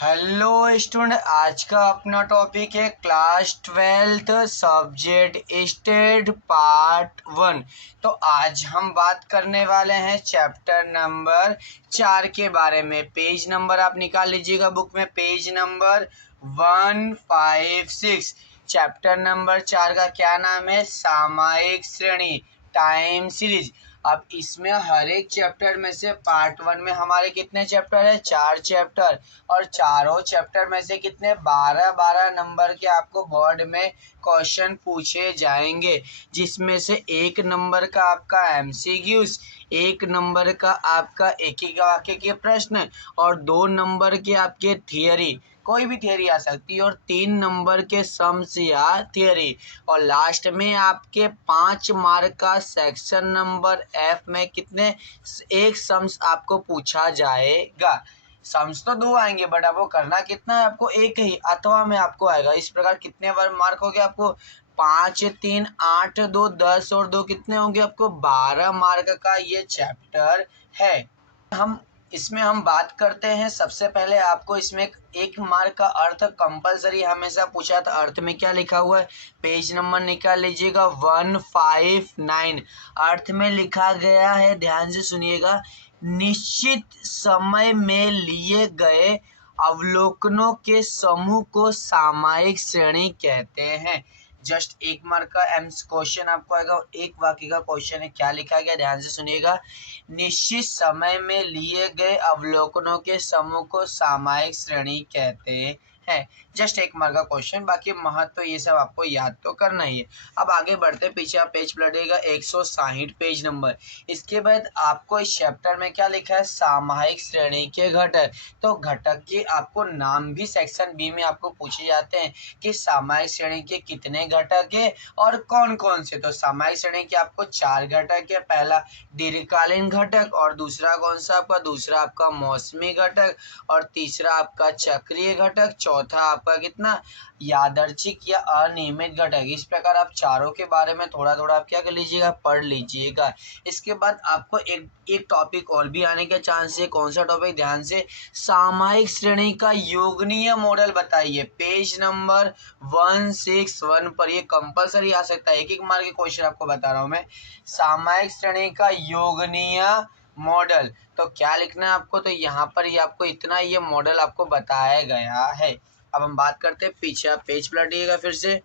Hello student, आज का अपना टॉपिक है class 12th subject state part 1। तो आज हम बात करने वाले हैं चैप्टर नंबर 4 के बारे में। पेज नंबर आप निकाल लीजिएगा बुक में, पेज नंबर 156। चैप्टर नंबर 4 का क्या नाम है? सामयिक श्रेणी, टाइम सीरीज। अब इसमें हर एक चैप्टर में से पार्ट 1 में हमारे कितने चैप्टर है? 4 चैप्टर। और चारों चैप्टर में से कितने? 12-12 नंबर के आपको बोर्ड में क्वेश्चन पूछे जाएंगे, जिसमें से 1 नंबर का आपका एमसीक्यूज, 1 नंबर का आपका एक ही वाक्य के प्रश्न और 2 नंबर के आपके थियरी, कोई भी थियरी आ सकती है, और 3 नंबर के सम्स या थियरी। और लास्ट में आपके 5 मार्क का सेक्शन नंबर एफ में कितने? एक सम्स आपको पूछा जाएगा। सम्स तो 2 आएंगे बट आपको करना कितना है? आपको एक ही अथवा में आपको आएगा। इस प्रकार कितने बार मार्क हो गया आपको? 5, 3, 8, 2, 10 और 2 कितने होंगे आपको? 12 मार्क का ये चैप्टर है। हम बात करते हैं। सबसे पहले आपको इसमें 1 मार्क का अर्थ कंपलसरी हमेशा पूछा था। अर्थ में क्या लिखा हुआ है? पेज नंबर निकाल लीजिएगा 159। अर्थ में लिखा गया है, ध्यान से सुनिएगा, निश्चित समय में लिए गए अवलोकनों के समूह को सामयिक श्रेणी कहते हैं। जस्ट 1 मार्क का क्वेश्चन आपको आएगा, एक वाक्य का क्वेश्चन है। क्या लिखा गया? ध्यान से सुनिएगा। निश्चित समय में लिए गए अवलोकनों के समूह को सामयिक श्रेणी कहते हैं। जस्ट 1 मार्क का क्वेश्चन, बाकी महत्व तो ये सब आपको याद तो करना ही है। अब आगे बढ़ते, पीछे आप पेज पलटिएगा 160 पेज नंबर। इसके बाद आपको इस चैप्टर में क्या लिखा है? सामयिक श्रेणी के घटक। तो घटक के आपको नाम भी सेक्शन बी में आपको पूछे जाते हैं कि सामयिक श्रेणी के कितने घटक है और कौन कौन से। तो सामयिक श्रेणी के आपको 4 घटक है। पहला दीर्घकालीन घटक, और दूसरा कौन सा आपका? दूसरा आपका मौसमी घटक, और तीसरा आपका चक्रीय घटक, चौथा आपका कितना? यादृच्छिक या अनियमित घटक। इस प्रकार आप चारों के बारे में थोड़ा थोड़ा आप क्या कर लीजिएगा? पढ़ लीजिएगा। इसके बाद आपको एक टॉपिक और भी आने के चांस है। कौन सा टॉपिक? ध्यान से, सामयिक श्रेणी का योगनीय मॉडल बताइए। पेज नंबर 161 पर ये कंपलसरी आ सकता है। एक एक मार्क के क्वेश्चन आपको बता रहा हूं मैं। सामयिक श्रेणी का योगनीय मॉडल, तो क्या लिखना है आपको? तो यहाँ पर ये आपको इतना ये मॉडल आपको बताया गया है। अब हम बात करते हैं, पीछे आप पेज पलटिएगा फिर से।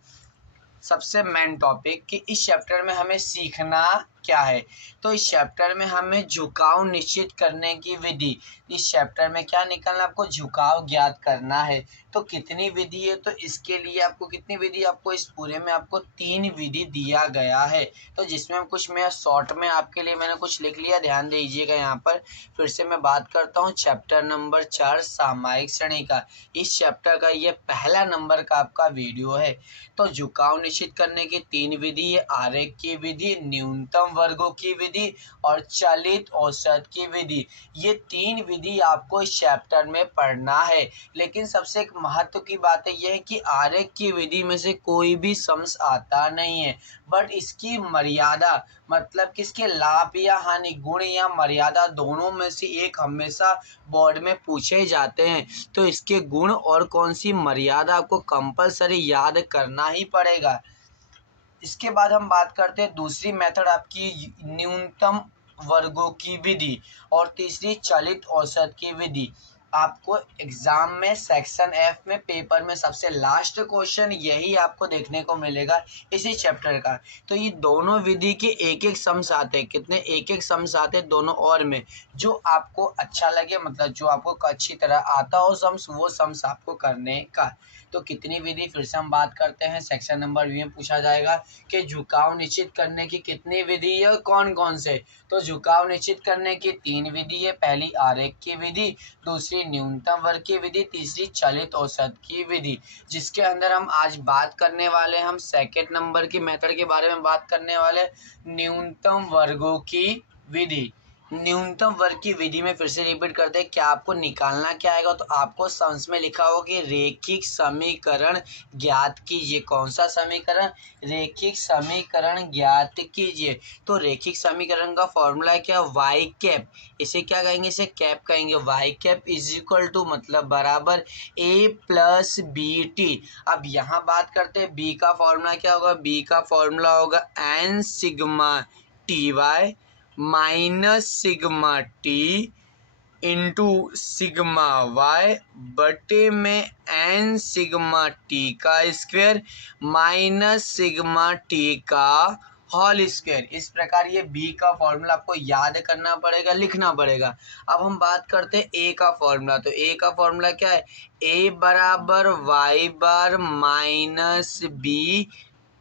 सबसे मेन टॉपिक कि इस चैप्टर में हमें सीखना क्या है। तो इस चैप्टर में हमें झुकाव निश्चित करने की विधि। इस चैप्टर में क्या निकालना? आपको झुकाव ज्ञात करना है। तो कितनी विधि है? तो इसके लिए आपको कितनी विधि? आपको इस पूरे में आपको 3 विधि दिया गया है। तो जिसमें कुछ मैं शॉर्ट में आपके लिए मैंने कुछ लिख लिया, ध्यान दीजिएगा। यहाँ पर फिर से मैं बात करता हूँ चैप्टर नंबर 4 सामयिक श्रेणी का। इस चैप्टर का ये पहला नंबर का आपका वीडियो है। तो झुकाव निश्चित करने की 3 विधि है। आरेख की विधि, न्यूनतम वर्गों की विधि और चलित औसत की विधि। ये 3 विधि आपको इस चैप्टर में पढ़ना है। लेकिन सबसे एक महत्व की बात है यह है कि आरेख की विधि में से कोई भी सम्स आता नहीं है, बट इसकी मर्यादा, मतलब किसके लाभ या हानि, गुण या मर्यादा, दोनों में से एक हमेशा बोर्ड में पूछे जाते हैं। तो इसके गुण और कौन सी मर्यादा आपको कंपलसरी याद करना ही पड़ेगा। इसके बाद हम बात करते हैं दूसरी मेथड आपकी न्यूनतम वर्गों की विधि, और तीसरी चलित औसत की विधि। आपको एग्जाम में सेक्शन एफ में पेपर में सबसे लास्ट क्वेश्चन यही आपको देखने को मिलेगा इसी चैप्टर का। तो ये दोनों विधि के एक एक सम्स आते हैं। कितने? एक एक सम्स आते हैं दोनों और में। जो आपको अच्छा लगे, मतलब जो आपको अच्छी तरह आता हो सम्स, वो सम्स आपको करने का। तो कितनी विधि? फिर से हम बात करते हैं। सेक्शन नंबर बी में पूछा जाएगा कि झुकाव निश्चित करने की कितनी विधि है, कौन कौन से। तो झुकाव निश्चित करने की 3 विधि है। पहली आरेख की विधि, दूसरी न्यूनतम वर्ग की विधि, तीसरी चलित औसत की विधि। जिसके अंदर हम आज बात करने वाले, हम सेकेंड नंबर की मेथड के बारे में बात करने वाले, न्यूनतम वर्गों की विधि। न्यूनतम वर्ग की विधि में फिर से रिपीट करते हैं। क्या आपको निकालना क्या आएगा, तो आपको सम्स में लिखा होगा कि रेखिक समीकरण ज्ञात कीजिए। कौन सा समीकरण? रेखिक समीकरण ज्ञात कीजिए। तो रेखिक समीकरण का फॉर्मूला क्या? Y cap. इसे क्या कहेंगे? इसे कैप कहेंगे। Y cap is equal to मतलब बराबर ए प्लस बी टी। अब यहाँ बात करते हैं बी का फॉर्मूला क्या होगा। बी का फॉर्मूला होगा n sigma t y minus sigma t into sigma y बटे में एन सिग्मा टी का स्क्वायर माइनस सिग्मा टी का होल स्क्वायर। इस प्रकार ये बी का फॉर्मूला आपको याद करना पड़ेगा, लिखना पड़ेगा। अब हम बात करते हैं ए का फॉर्मूला। तो ए का फॉर्मूला क्या है? ए बराबर Y bar minus B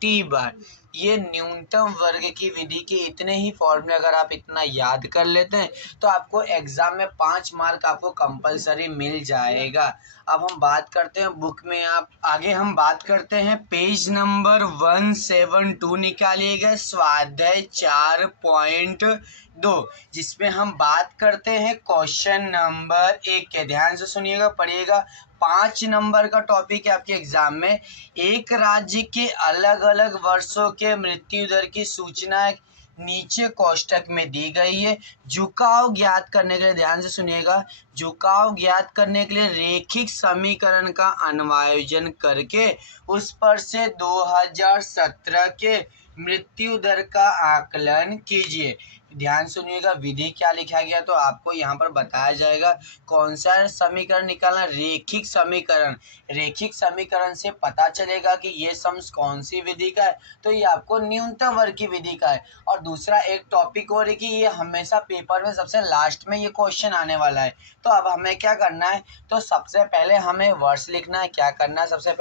T बार। ये न्यूनतम वर्ग की विधि के इतने ही फॉर्मूले अगर आप इतना याद कर लेते हैं तो आपको एग्जाम में 5 मार्क आपको कंपलसरी मिल जाएगा। अब हम बात करते हैं बुक में, आप आगे हम बात करते हैं पेज नंबर 172 निकालिए गए स्वाध्याय 4.2 जिसमें हम बात करते हैं क्वेश्चन नंबर 1 के। ध्यान से सुनिएगा, पढ़िएगा। 5 नंबर का टॉपिक है आपके एग्जाम में। एक राज्य के अलग अलग वर्षों के मृत्यु दर की सूचना नीचे कोष्टक में दी गई है। झुकाव ज्ञात करने के लिए ध्यान से सुनिएगा। झुकाव ज्ञात करने के लिए रेखिक समीकरण का अन्वयोजन करके उस पर से 2017 के मृत्यु दर का आकलन कीजिए। ध्यान सुनिएगा, विधि क्या लिखा गया तो आपको यहाँ पर बताया जाएगा कौन सा समीकरण निकालना। रेखिक समीकरण। रेखिक समीकरण से पता चलेगा कि ये सम्स कौन सी विधि का है, तो ये आपको न्यूनतम वर्ग की विधि का है। और दूसरा एक टॉपिक और है कि ये हमेशा पेपर में सबसे लास्ट में ये क्वेश्चन आने वाला है। तो अब हमें क्या करना है, तो सबसे पहले हमें वर्ष लिखना है। क्या करना है? सबसे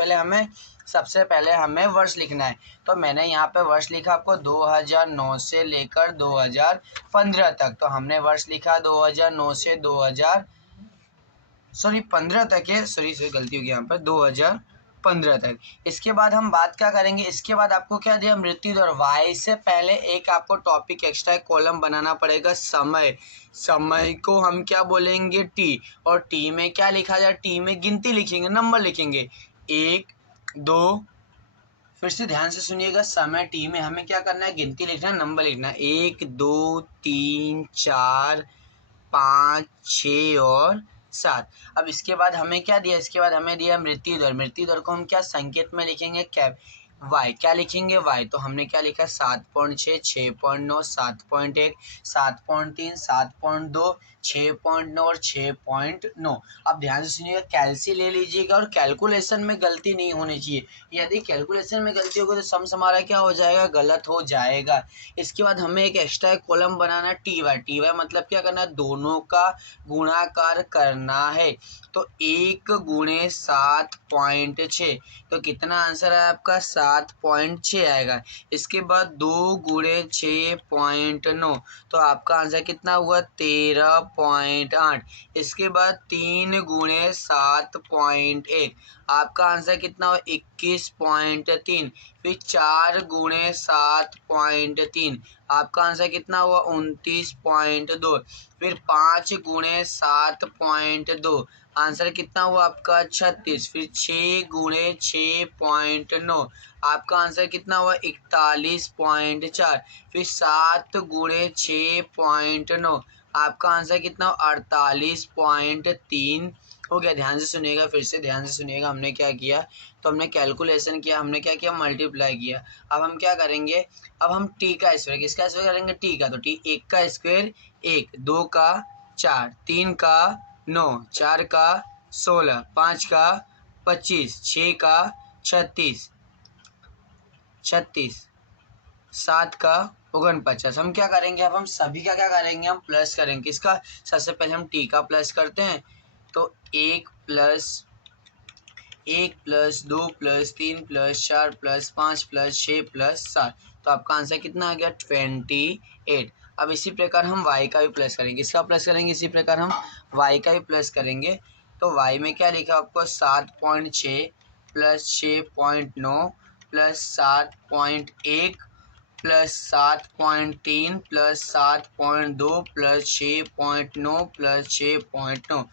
पहले हमें वर्ष लिखना है। तो मैंने यहाँ पे वर्ष लिखा आपको 2009 से लेकर 2015 तक। तो हमने वर्ष लिखा 2009 से 15 तक है। सॉरी गलती होगी यहाँ पर, 2015 तक। इसके बाद हम बात क्या करेंगे, इसके बाद आपको क्या दिया? मृत्यु दर। वाई से पहले एक आपको टॉपिक एक्स्ट्रा कॉलम बनाना पड़ेगा, समय। समय को हम क्या बोलेंगे? टी। और टी में क्या लिखा जाए? टी में गिनती लिखेंगे, नंबर लिखेंगे 1 2। फिर से ध्यान से सुनिएगा, समय टी में हमें क्या करना है? गिनती लिखना है, नंबर लिखना है 1 2 3 4 5 6 और 7। अब इसके बाद हमें क्या दिया? इसके बाद हमें दिया मृत्यु दर। मृत्यु दर को हम क्या संकेत में लिखेंगे? क्या वाई। क्या लिखेंगे? वाई। तो हमने क्या लिखा? 7.6 6.9 7.1 7.3 7.2 6.9 और 6.9। अब ध्यान से सुनिएगा, कैलसी ले लीजिएगा और कैलकुलेशन में गलती नहीं होनी चाहिए। यदि कैलकुलेशन में गलती होगी तो सम्स हमारा क्या हो जाएगा? गलत हो जाएगा। इसके बाद हमें एक एक्स्ट्रा कॉलम बनाना है टी वाई। टी वाई मतलब क्या करना है? दोनों का गुणाकार करना है। तो 1 गुणे 7.6, तो कितना आंसर है आपका? 7.6 आएगा। इसके बाद 2 गुणे 6.9, तो आपका आंसर कितना हुआ? 13.8। इसके बाद 3 गुणे 7.1, आपका आंसर कितना हुआ? 21.3। फिर 4 गुणे 7.3, आपका आंसर कितना हुआ? 29.2। फिर 5 गुणे 7.2, आंसर कितना हुआ आपका? 36। फिर 6 गुणे 6.9, आपका आंसर कितना हुआ? 41.4। फिर 7 गुणे 6.9, आपका आंसर कितना हुआ? 48.3 हो गया। ध्यान से सुनिएगा, फिर से ध्यान से सुनिएगा। हमने क्या किया? तो हमने कैलकुलेशन किया, हमने क्या किया? मल्टीप्लाई किया। अब हम क्या करेंगे? अब हम टी का स्क्वायर, किसका स्क्वायर करेंगे? टी का। तो टी 1 का स्क्वायर 1, 2 का 4, 3 का 9, 4 का 16, 5 का 25, 6 का 36, 7 का 49। हम क्या करेंगे? अब हम सभी का क्या करेंगे? हम प्लस करेंगे। किसका? सबसे पहले हम टी का प्लस करते हैं। तो 1 plus 2 plus 3 plus 4 plus 5 plus 6 plus 7, तो आपका आंसर कितना आ गया? 28। अब इसी प्रकार हम y का भी प्लस करेंगे। इसका प्लस करेंगे, इसी प्रकार हम y का भी प्लस करेंगे। तो y में क्या लिखा आपको? 7.6 plus 6.9 plus 7.1 plus 7.3 plus 7.2 plus 6.9 plus 6.9,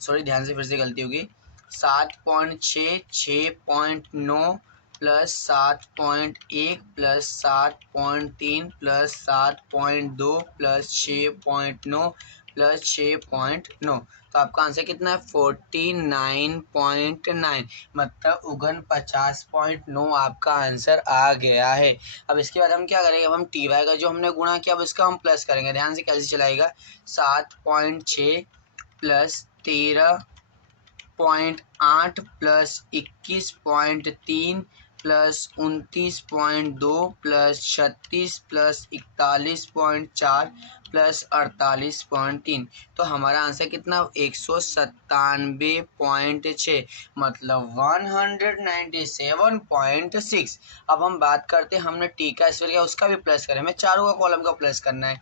sorry ध्यान से फिर से गलती होगी, 7.6, 6.9 plus 7.1 plus 7.3 plus 7.2 plus 6.9 plus 6.9, तो आपका आंसर कितना है 49.9, मतलब 49.9 आपका आंसर आ गया है। अब इसके बाद हम क्या करेंगे, अब हम टी वाई का जो हमने गुणा किया अब इसका हम प्लस करेंगे। ध्यान से कैसे चलाएगा, 7.6 plus 13.8 plus 21.3 plus 29.2 plus 36 plus 41.4 plus 48.3, तो हमारा आंसर कितना 197.6, मतलब 197.6। अब हम बात करते हैं, हमने टी का स्क्वायर किया उसका भी प्लस करें, हमें चारों का कॉलम का प्लस करना है।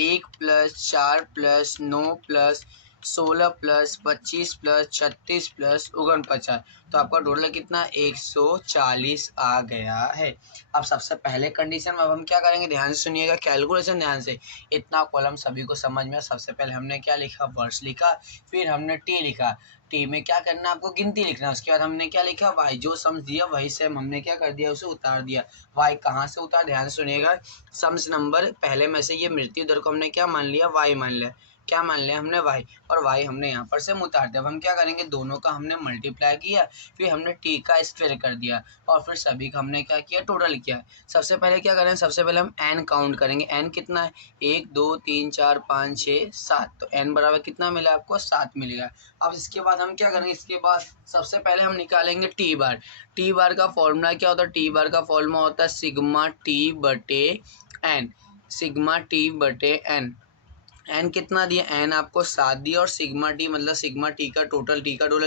1 plus 4 plus 9 plus 16 plus 25 plus 36 plus 49, तो आपका टोटल कितना 140 आ गया है। अब सबसे पहले कंडीशन में अब हम क्या करेंगे, ध्यान से सुनिएगा, कैलकुलेशन ध्यान से, इतना कॉलम सभी को समझ में। सबसे पहले हमने क्या लिखा, वर्ष लिखा, फिर हमने टी लिखा, टी में क्या करना है आपको गिनती लिखना है। उसके बाद हमने क्या लिखा, वाई जो सम्स दिया वही सेम हमने क्या कर दिया, उसे उतार दिया। वाई कहाँ से उतार, ध्यान से सुनिएगा, सम्स नंबर पहले में से ये मृत्यु दर को हमने क्या मान लिया, वाई मान लिया, क्या मान लिया हमने, वाई, और वाई हमने यहाँ पर से उतार दिया। अब हम क्या करेंगे, दोनों का हमने मल्टीप्लाई किया, फिर हमने टी का स्क्वायर कर दिया, और फिर सभी का हमने क्या किया, टोटल किया। सबसे पहले क्या करें, सबसे पहले हम एन काउंट करेंगे। एन कितना है, 1 2 3 4 5 6 7, तो एन बराबर कितना मिला आपको, 7 मिलेगा। अब इसके बाद हम क्या करेंगे, इसके बाद सबसे पहले हम निकालेंगे टी बार। टी बार का फॉर्मूला क्या होता है, टी बार का फॉर्मूला होता है सिग्मा टी बटे एन, सिग्मा टी बटे एन। एन कितना दिया, एन आपको 7 दिया, और सिग्मा टी मतलब सिग्मा टी का टोटल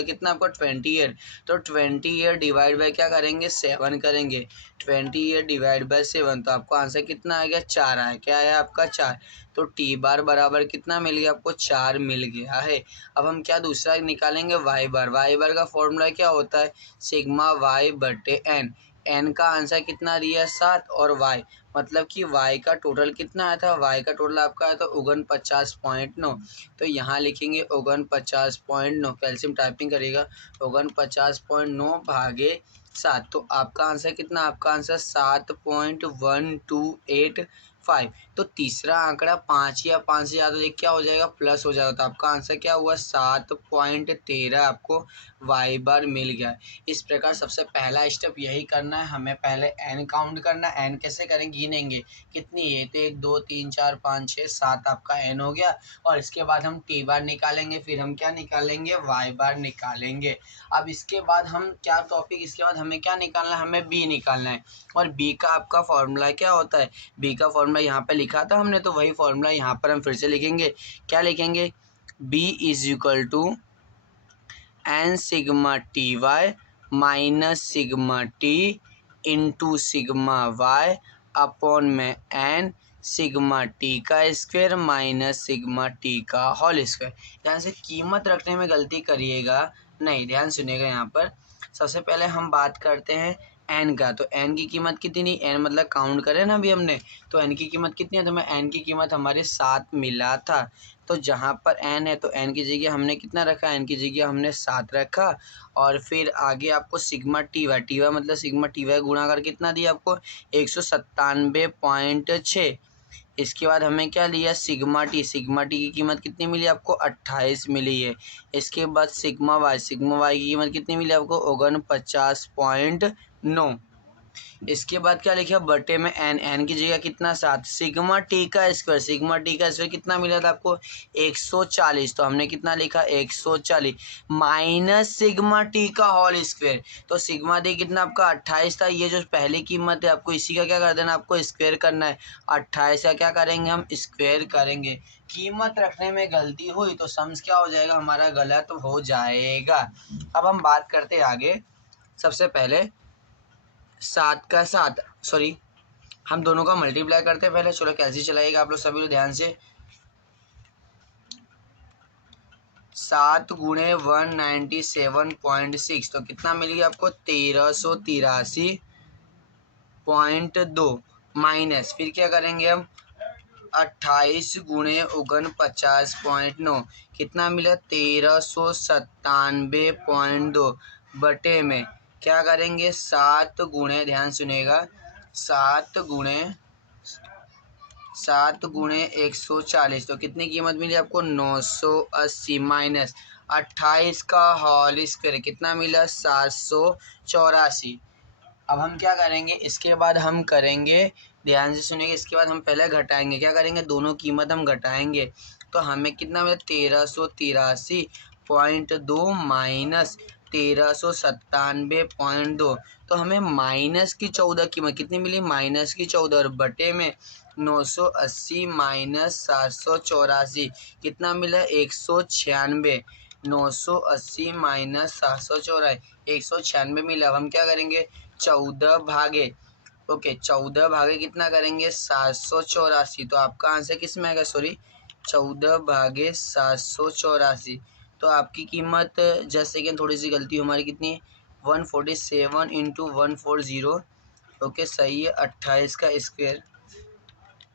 कितना आपको 28, तो 28 डिवाइड बाय क्या करेंगे, 7 करेंगे, 28 डिवाइड बाय 7, तो आपको आंसर कितना आ गया, 4 आया। क्या आया आपका, 4, तो टी बार बराबर कितना मिल गया आपको, 4 मिल गया है। अब हम क्या दूसरा निकालेंगे, वाई बार। वाई बार का फॉर्मूला क्या होता है, सिग्मा वाई बटे एन। एन का आंसर कितना दिया, 7, और वाई मतलब कि y का टोटल कितना आया था, y का टोटल आपका आया था 49.9, तो यहाँ लिखेंगे 49.9, कैल्शियम टाइपिंग करेगा 49.9 भागे 7, तो आपका आंसर कितना, आपका आंसर 7.1285। तो तीसरा आंकड़ा 5 या 5 से ज़्यादा देख क्या हो जाएगा, प्लस हो जाएगा, तो आपका आंसर क्या हुआ, 7.13 आपको वाई बार मिल गया। इस प्रकार सबसे पहला स्टेप यही करना है, हमें पहले एन काउंट करना है। एन कैसे करेंगे, गिनेंगे कितनी है, तो 1 2 3 4 5 6 7 आपका एन हो गया, और इसके बाद हम टी बार निकालेंगे, फिर हम क्या निकालेंगे, वाई बार निकालेंगे। अब इसके बाद हम क्या टॉपिक, इसके बाद हमें क्या निकालना है, हमें बी निकालना है, और बी का आपका फॉर्मूला क्या होता है, बी का फॉर्मूला यहाँ पे लिखा था हमने, तो वही फॉर्मूला यहाँ पर हम फिर से लिखेंगे। क्या लिखेंगे, b is equal to n sigma t y minus sigma t into sigma y upon में एन सिग्मा टी का स्क्वायर माइनस सिग्मा टी का होल स्क्वायर। ध्यान से कीमत रखने में गलती करिएगा नहीं, ध्यान सुनिएगा। यहाँ पर सबसे पहले हम बात करते हैं एन का, तो एन की कीमत कितनी, एन मतलब काउंट करें ना अभी हमने, तो एन की कीमत कितनी है, तो मैं एन की कीमत हमारे 7 मिला था, तो जहाँ पर एन है तो एन की जगह हमने कितना रखा, एन की जगह हमने 7 रखा, और फिर आगे आपको सिग्मा टी वाई मतलब सिग्मा टी वाई गुणा कर कितना दिया आपको 197.6। इसके बाद हमें क्या लिया, सिग्मा टी की कीमत कितनी मिली आपको 28 मिली है। इसके बाद सिग्मा वाई की कीमत कितनी मिली आपको 49.9। इसके बाद क्या लिखा, बटे में एन की जगह कितना 7, सिग्मा टी का स्क्वायर कितना मिला था आपको 140, तो हमने कितना लिखा 140 माइनस सिग्मा टी का होल स्क्वायर, तो सिग्मा टी कितना आपका 28 था, ये जो पहली कीमत है आपको इसी का क्या कर देना, आपको स्क्वायर करना है, 28 का क्या करेंगे हम स्क्वायर करेंगे। कीमत रखने में गलती हुई तो सम्स क्या हो जाएगा हमारा, गलत हो जाएगा। अब हम बात करते हैं आगे, सबसे पहले 7 का 7, सॉरी हम दोनों का मल्टीप्लाई करते हैं पहले, चलो कैसे चलाइएगा आप लोग सभी लोग ध्यान से। 7 गुणे 197.6, तो कितना मिल गया आपको 1383.2, माइनस फिर क्या करेंगे हम 28 गुणे 49.9 कितना मिला 1397.2 बटे में क्या करेंगे 7 गुणे, ध्यान सुनेगा, 7 गुणे 140 तो कितनी कीमत मिली आपको 980 माइनस 28 का होल स्क्वायर कितना मिला 784। अब हम क्या करेंगे इसके बाद हम करेंगे, ध्यान से सुनिएगा, इसके बाद हम पहले घटाएंगे, क्या करेंगे दोनों कीमत हम घटाएंगे तो हमें कितना मिला 1383.2 माइनस 1397.2 तो हमें माइनस की 14 कीमत कितनी मिली माइनस की 14 और बटे में 980 माइनस 784 कितना मिला 196। 980 माइनस 784 196 मिला। अब हम क्या करेंगे 14 भागे, ओके 14 भागे कितना करेंगे 784 तो आपका आंसर किस में आएगा, सॉरी 14 भागे 784 तो आपकी कीमत, जैसे कि थोड़ी सी गलती हमारी, कितनी 147 इंटू 140, ओके सही है 28 का स्क्वायर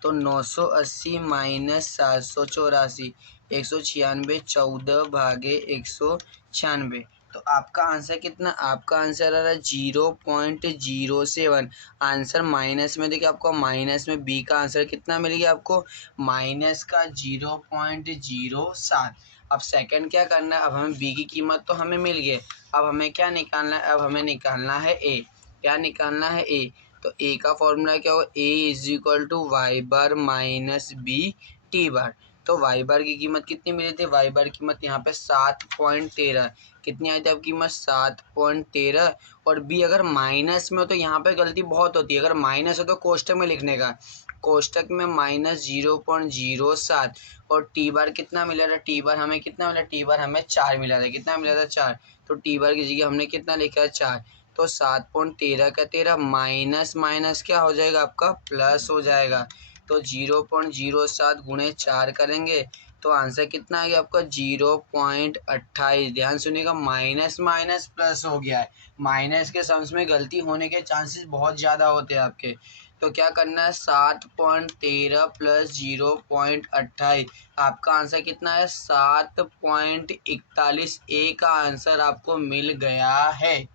तो 980 माइनस 784 196 14 भागे 196 तो आपका आंसर कितना, आपका आंसर आ रहा है 0.07। आंसर माइनस में देखिए आपको माइनस में बी का आंसर कितना मिल गया आपको माइनस का 0.07। अब सेकंड क्या करना है, अब हमें बी की कीमत तो हमें मिल गई, अब हमें क्या निकालना है, अब हमें निकालना है ए। क्या निकालना है ए, तो ए का फॉर्मूला क्या हो A is equal to Y bar minus B T bar. तो वाई बार की कीमत कितनी मिली थी, वाई बार की कीमत यहाँ पे 7.13 कितनी आई थी आपकी कीमत 7.13 और बी अगर माइनस में हो तो यहाँ पे गलती बहुत होती है, अगर माइनस हो तो कोष्टक में लिखने का, कोष्टक में माइनस 0.07 और टी बार कितना मिला था, टी बार हमें कितना मिला, टी बार हमें 4 मिला था, कितना मिला था 4 तो टी बार की जगह हमने कितना लिखा है 4 तो 7.13 का 13 माइनस माइनस क्या हो जाएगा आपका प्लस हो जाएगा तो 0.07 गुणे 4 करेंगे तो आंसर कितना आ गया आपका 0.28। ध्यान सुनिएगा माइनस माइनस प्लस हो गया है, माइनस के सम्स में गलती होने के चांसेस बहुत ज़्यादा होते हैं आपके, तो क्या करना है 7.13 प्लस 0.28 आपका आंसर कितना है 7.41। ए का आंसर आपको मिल गया है।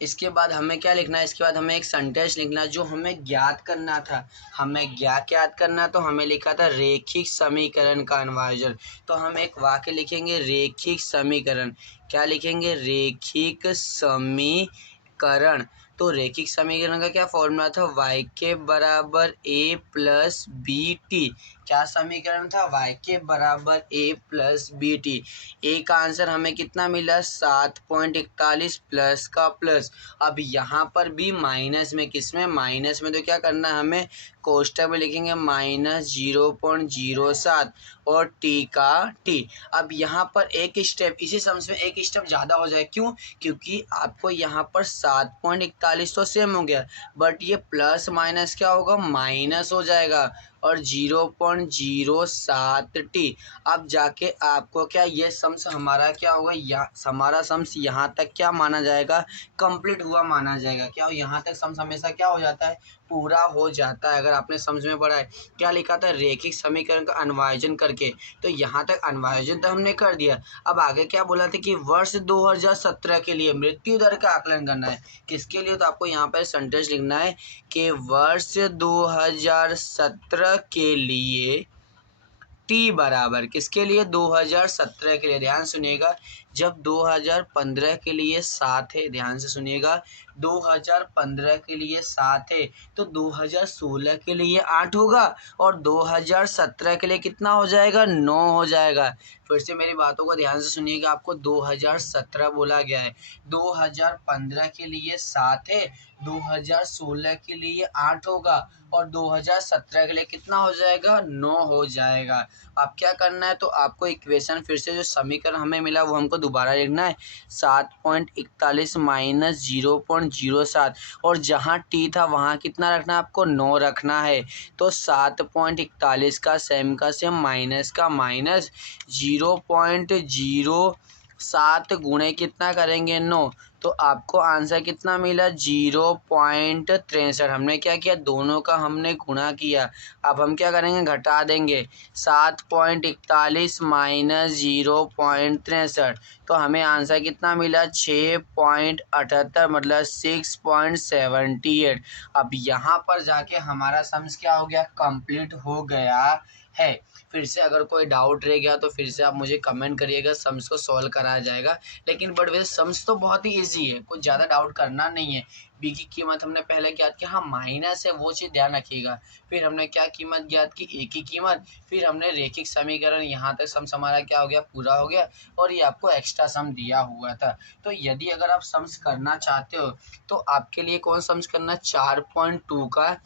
इसके बाद हमें क्या लिखना है, इसके बाद हमें एक सेंटेंस लिखना है जो हमें ज्ञात करना था, हमें ज्ञात करना तो हमें लिखा था रेखिक समीकरण का अनवाजन, तो हम एक वाक्य लिखेंगे रेखिक समीकरण, क्या लिखेंगे रेखिक समीकरण। तो रेखिक समीकरण का क्या फॉर्मूला था y के बराबर a प्लस बी टी, क्या समीकरण था y के बराबर a प्लस बी टी। ए का आंसर हमें कितना मिला 7.41 प्लस का प्लस, अब यहाँ पर भी माइनस में, किस में माइनस में, तो क्या करना है हमें कोष्टक में लिखेंगे माइनस 0.07 और टी का टी। अब यहाँ पर एक स्टेप, इसी सम्स में एक स्टेप ज़्यादा हो जाए, क्यों, क्योंकि आपको यहाँ पर 7.41 तो सेम हो गया बट ये प्लस माइनस क्या होगा माइनस हो जाएगा और 0.07 टी। अब जाके आपको क्या ये सम्स हमारा क्या होगा, या हमारा सम्स यहाँ तक क्या माना जाएगा कंप्लीट हुआ माना जाएगा, क्या यहाँ तक सम्स हमेशा क्या हो जाता है पूरा हो जाता है। अगर आपने सम्स में पढ़ा है क्या लिखा था रेखिक समीकरण का अन्वायोजन करके, तो यहाँ तक अन्वायोजन तो हमने कर दिया। अब आगे क्या बोला था कि वर्ष 2017 के लिए मृत्यु दर का आकलन करना है, किसके लिए, तो आपको यहाँ पर सेंटेंस लिखना है कि वर्ष 2017 के लिए टी बराबर, किसके लिए 2017 के लिए, ध्यान सुनिएगा, जब 2015 के लिए 7 है, ध्यान से सुनिएगा 2015 के लिए 7 है तो 2016 के लिए 8 होगा और 2017 के लिए कितना हो जाएगा 9 हो जाएगा। फिर से मेरी बातों को ध्यान से सुनिएगा, आपको 2017 बोला गया है, 2015 के लिए 7 है, 2016 के लिए 8 होगा और 2017 के लिए कितना हो जाएगा 9 हो जाएगा। अब क्या करना है, तो आपको इक्वेशन फिर से जो समीकरण हमें मिला वो हमको दोबारा लिखना है 7.41 माइनस 0.07 और जहाँ टी था वहाँ कितना रखना है आपको 9 रखना है, तो 7.41 का सेम माइनस का माइनस 0.0 7 गुणे कितना करेंगे 9, तो आपको आंसर कितना मिला 0.63। हमने क्या किया, दोनों का हमने गुणा किया। अब हम क्या करेंगे, घटा देंगे 7.41 माइनस 0.63, तो हमें आंसर कितना मिला 6.78 मतलब 6.78। अब यहाँ पर जाके हमारा सम्स क्या हो गया, कंप्लीट हो गया है। फिर से अगर कोई डाउट रह गया तो फिर से आप मुझे कमेंट करिएगा, सम्स को सॉल्व कराया जाएगा। लेकिन बट वैसे सम्स तो बहुत ही इजी है, कुछ ज़्यादा डाउट करना नहीं है। बी की कीमत हमने पहले ज्ञात किया, हाँ माइनस है वो चीज़ ध्यान रखिएगा। फिर हमने क्या कीमत ज्ञात की, ए की कीमत। फिर हमने रेखिक समीकरण, यहाँ तक सम्स हमारा क्या हो गया, पूरा हो गया। और ये आपको एक्स्ट्रा सम दिया हुआ था। तो यदि अगर आप सम्स करना चाहते हो तो आपके लिए कौन सम्स करना, 4.2 का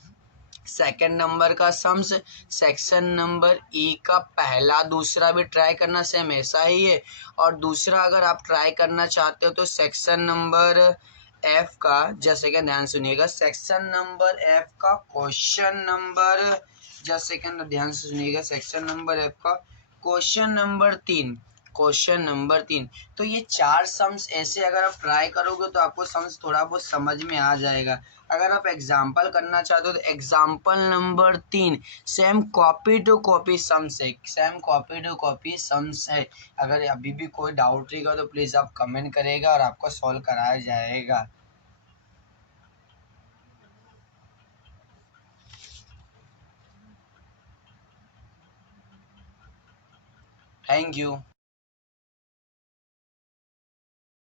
सेकंड नंबर का सम्स, सेक्शन नंबर ई का पहला दूसरा भी ट्राई करना, सेम ऐसा ही है। और दूसरा अगर आप ट्राई करना चाहते हो तो सेक्शन नंबर एफ का, जैसे कि ध्यान सुनिएगा, सेक्शन नंबर एफ का क्वेश्चन नंबर, जैसे कि ध्यान से सुनिएगा, सेक्शन नंबर एफ का क्वेश्चन नंबर 3, क्वेश्चन नंबर 3। तो ये 4 सम्स ऐसे अगर आप ट्राई करोगे तो आपको सम्स थोड़ा बहुत समझ में आ जाएगा। अगर आप एग्जाम्पल करना चाहते हो तो example number 3 same copy to copy sums है, same copy to copy sums है। अगर अभी भी कोई डाउट रहेगा तो प्लीज़ आप कमेंट करेगा और आपको सॉल्व कराया जाएगा। Thank you.